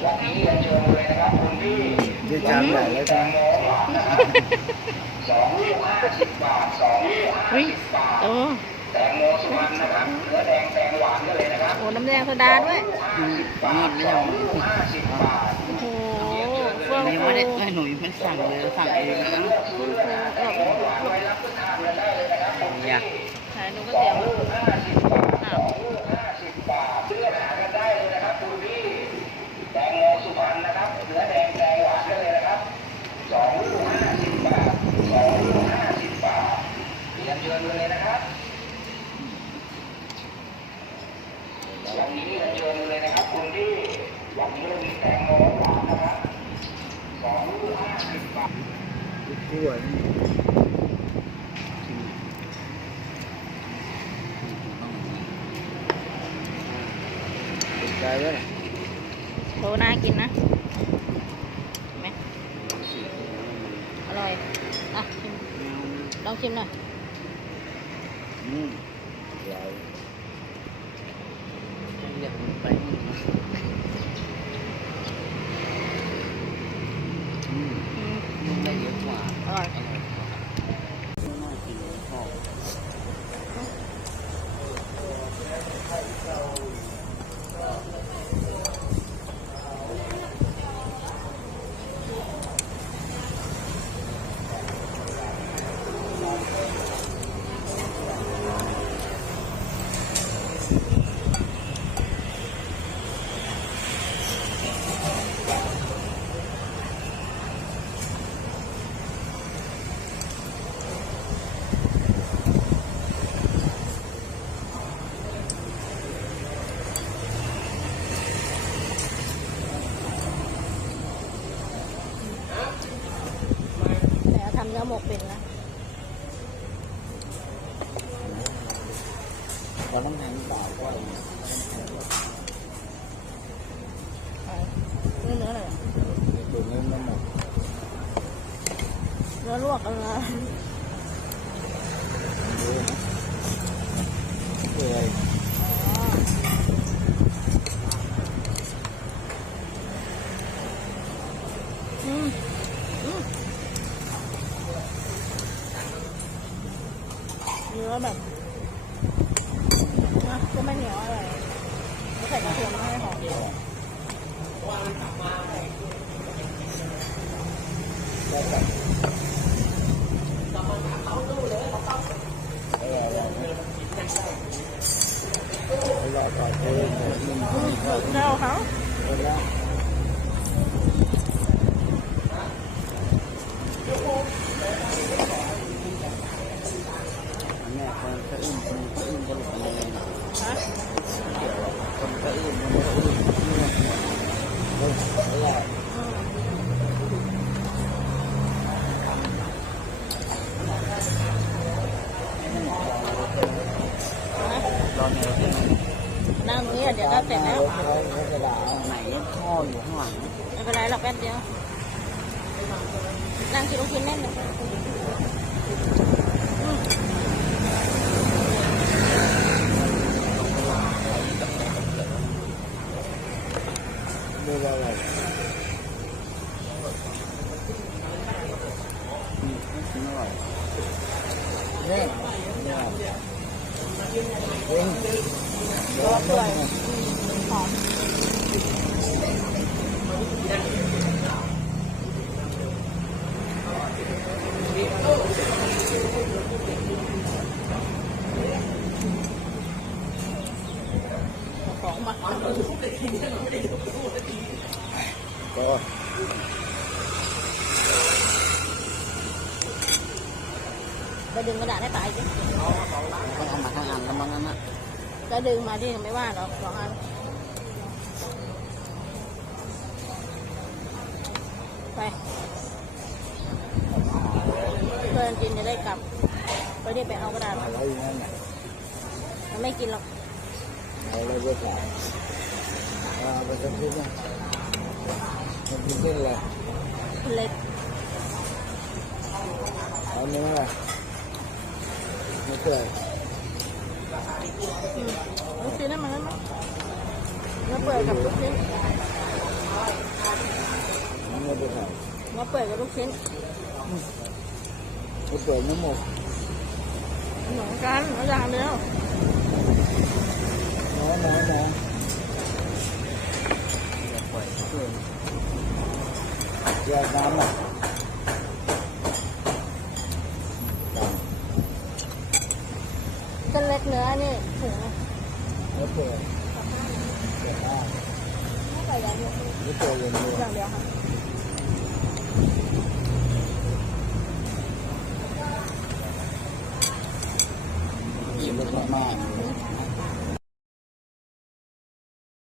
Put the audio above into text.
ดีจานใหญ่เลยครับเฮ้ยโอ้โอ้น้ำแดงโซดาด้วยนี่ไม่เอาโอ้โหเฟื่องยังฟูไม่ได้ไม่หนูยังไม่ได้สั่งเลยสั่งเองนะเฟื่องฟูหลบหลบอยากขายนูก๋วยเตี๋ยวอ้าว กล้วยนี่ติดใจไว้เลยโหน่ากินนะเห็นไหมอร่อยอะชิมลองชิมหน่อยอืมใหญ่อยากไป อืม อืม นุ่มได้เยอะ กว่า อร่อย อร่อยกว่าน่ากินเลยชอบ แต่ทำเนื้อ หมกเป็นนะเราต้องแทำเปล่าก็ได้เนื้อเนื้อะไรเนมันหมดเนื้อลวกกันนะดูนะเปื่อย อ๋ออืมอืมเนื้ อแบบนะก็ไม่เหนียวอะไรแล้วใส่กระเทียมให้หอมอร่อยอร่อยอร่อยต่อเองมันมีข้าเจ้าเขา เป็นแล้วแม่คนก็อึ้งคนก็อึ้งก็หลุดเลย ฮะ คนก็อึ้งมันก็อึ้งเอออร่อย อืม ตอนนี้เราเป็น นั่งตรง นี้อะเดี๋ยวก็เสร็จแล้วเขาเขาจะด่าไหนพ่ออยู่ข้างหลังไม่เป็นไรหรอกแป๊บเดียวนั่งกินลูกชิ้นแน่นเลยดูอะไรอืมไม่กินอร่อยเนี่ย เนี่ยเองเดี๋ยวตัวเปื่อยเอาอืมห อมของมาก็ไปดึงกระดาษให้ตายสิต้องเอามาทั้งอันแล้วมั้งนั่นน่ะก็ดึงมาดิไม่ว่าหรอกสองอันไปเพื่อนกินจะได้กลับไปรีบไปเอากระดาษมาอะไรอย่างนั้นน่ะมันไม่กินหรอกเอาเลยเยอะกว่าเอาไปทำพิซ ซ่าทำพิซซ่าอะไรเล็กเอาเนื้ออะไรไม่เปื่อยอืมลูกชิ้นนั่นมันนั่นมั้ยเนื้อเปื่อยกับลูกชิ้นมันไม่ได้ใส่มาเปิดกับลูกชิ้นไม่เปิดไม่หมดเหมือนกันเอาอย่างเดียวน้อยน้อยน้อ แยกน้ำอะเส้นเล็กเนื้อนี่ถุงไม่เปิดเปิดได้ไม่ใส่อย่างเดียวไม่เปิดอย่างเดียวอย่างเดียวค่ะ